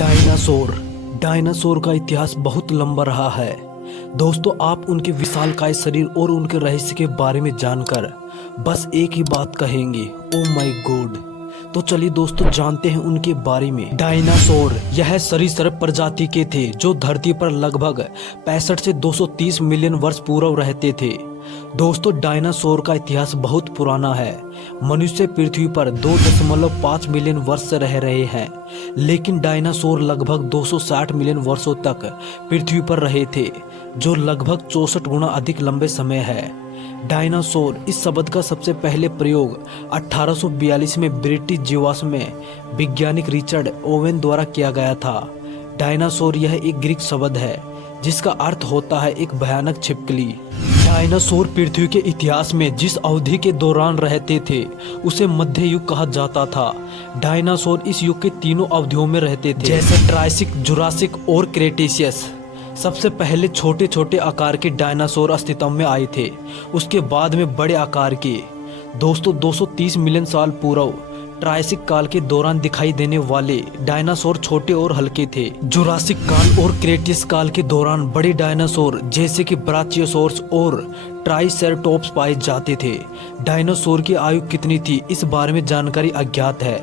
Dinosaur dinosaur का इतिहास बहुत लंबा रहा है। दोस्तों, आप उनके विशालकाय शरीर और उनके रहस्य के बारे में जानकर बस एक ही बात कहेंगे, ओ माय गॉड। तो चलिए दोस्तों, जानते हैं उनके बारे में। डायनासोर यह सरीसृप प्रजाति के थे जो धरती पर लगभग 65 से 230 मिलियन वर्ष पूर्व रहते थे। दोस्तों, डायनासोर का इतिहास बहुत पुराना है। मनुष्य पृथ्वी पर 2.5 मिलियन वर्ष से रह रहे हैं, लेकिन डायनासोर लगभग 260 मिलियन वर्षों तक पृथ्वी पर रहे थे, जो लगभग 64 गुना अधिक लंबे समय है। डायनासोर इस शब्द का सबसे पहले प्रयोग 1842 में ब्रिटिश जीवाश्म वैज्ञानिक रिचर्ड ओवेन द्वारा किया गया था। डायनासोर यह एक ग्रीक शब्द है जिसका अर्थ होता है एक भयानक छिपकली। डायनासोर पृथ्वी के इतिहास में जिस अवधि के दौरान रहते थे उसे मध्य युग कहा जाता था। डायनासोर इस युग के तीनों अवधियों में रहते थे, जैसे ट्रायसिक, जुरासिक और क्रेटेशियस। सबसे पहले छोटे छोटे आकार के डायनासोर अस्तित्व में आए थे, उसके बाद में बड़े आकार के। दोस्तों, 230 मिलियन साल पूर्व ट्रायसिक काल के दौरान दिखाई देने वाले डायनासोर छोटे और हल्के थे। जुरासिक काल और क्रेटेशियस काल के दौरान बड़े डायनासोर जैसे कि ब्राचियोसोर्स और ट्राइसेराटोप्स पाए जाते थे। डायनासोर की आयु कितनी थी, इस बारे में जानकारी अज्ञात है।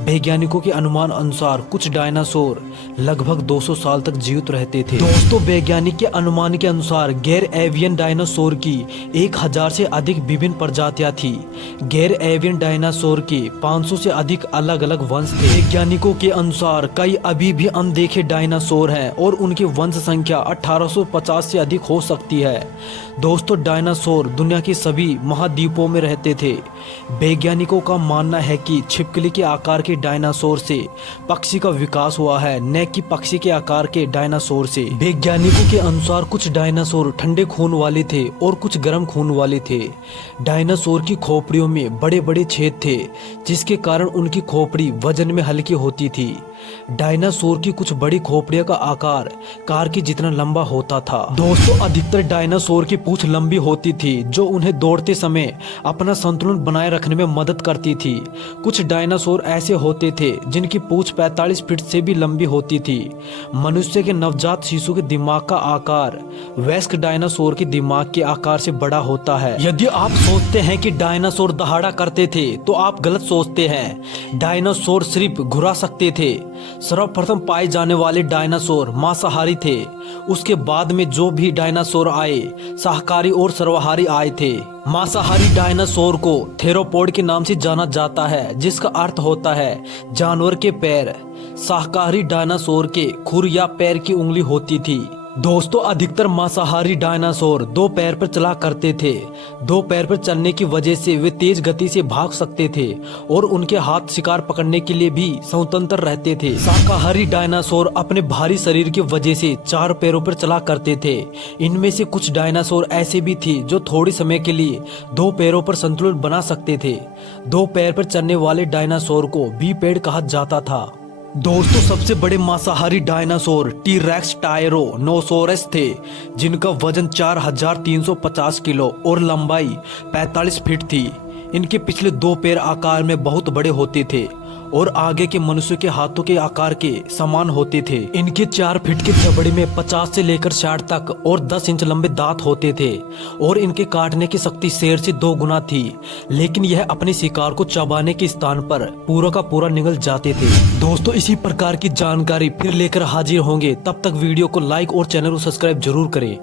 वैज्ञानिकों के अनुमान अनुसार कुछ डायनासोर लगभग 200 साल तक जीवित रहते थे। दोस्तों, वैज्ञानिक के अनुमान के अनुसार गैर एवियन डायनासोर की 1000 से अधिक विभिन्न प्रजातियां थी। गैर एवियन डायनासोर के 500 से अधिक अलग अलग वंश थे। वैज्ञानिकों के अनुसार कई अभी भी अनदेखे डायनासोर हैं और उनकी वंश संख्या 1850 से अधिक हो सकती है। दोस्तों, डायनासोर दुनिया के सभी महाद्वीपों में रहते थे। वैज्ञानिकों का मानना है कि छिपकली के आकार के डायनासोर से पक्षी का विकास हुआ है, न कि पक्षी के आकार के डायनासोर से। वैज्ञानिकों के अनुसार कुछ डायनासोर ठंडे खून वाले थे और कुछ गर्म खून वाले थे। डायनासोर की खोपड़ियों में बड़े बड़े छेद थे, जिसके कारण उनकी खोपड़ी वजन में हल्की होती थी। डायनासोर की कुछ बड़ी खोपड़ियों का आकार कार के जितना लंबा होता था। दोस्तों, अधिकतर डायनासोर की पूंछ लंबी होती थी, जो उन्हें दौड़ते समय अपना संतुलन बनाए रखने में मदद करती थी। कुछ डायनासोर ऐसे होते थे जिनकी पूंछ 45 फीट से भी लंबी होती थी। मनुष्य के नवजात शिशु के दिमाग का आकार वयस्क डायनासोर के दिमाग के आकार से बड़ा होता है। यदि आप सोचते हैं कि डायनासोर दहाड़ा करते थे तो आप गलत सोचते हैं। डायनासोर सिर्फ घुरा सकते थे। सर्वप्रथम पाए जाने वाले डायनासोर मांसाहारी थे। उसके बाद में जो भी डायनासोर आए, शाकाहारी और सर्वाहारी आए थे। मांसाहारी डायनासोर को थेरोपोड के नाम से जाना जाता है, जिसका अर्थ होता है जानवर के पैर। शाकाहारी डायनासोर के खुर या पैर की उंगली होती थी। दोस्तों, अधिकतर मांसाहारी डायनासोर 2 पैर पर चला करते थे। 2 पैर पर चलने की वजह से वे तेज गति से भाग सकते थे और उनके हाथ शिकार पकड़ने के लिए भी स्वतंत्र रहते थे। शाकाहारी डायनासोर अपने भारी शरीर की वजह से 4 पैरों पर चला करते थे। इनमें से कुछ डायनासोर ऐसे भी थे जो थोड़े समय के लिए 2 पैरों पर संतुलन बना सकते थे। 2 पैर पर चलने वाले डायनासोर को बीपेड कहा जाता था। दोस्तों, सबसे बड़े मांसाहारी डायनासोर टी-रेक्स टायरोनोसोरस थे, जिनका वजन 4350 किलो और लंबाई 45 फीट थी। इनके पिछले 2 पैर आकार में बहुत बड़े होते थे और आगे के मनुष्य के हाथों के आकार के समान होते थे। इनके 4 फीट के जबड़े में 50 से लेकर 60 तक और 10 इंच लंबे दांत होते थे और इनके काटने की शक्ति शेर से 2 गुना थी, लेकिन यह अपने शिकार को चबाने के स्थान पर पूरा का पूरा निगल जाते थे। दोस्तों, इसी प्रकार की जानकारी फिर लेकर हाजिर होंगे। तब तक वीडियो को लाइक और चैनल को सब्सक्राइब जरूर करें।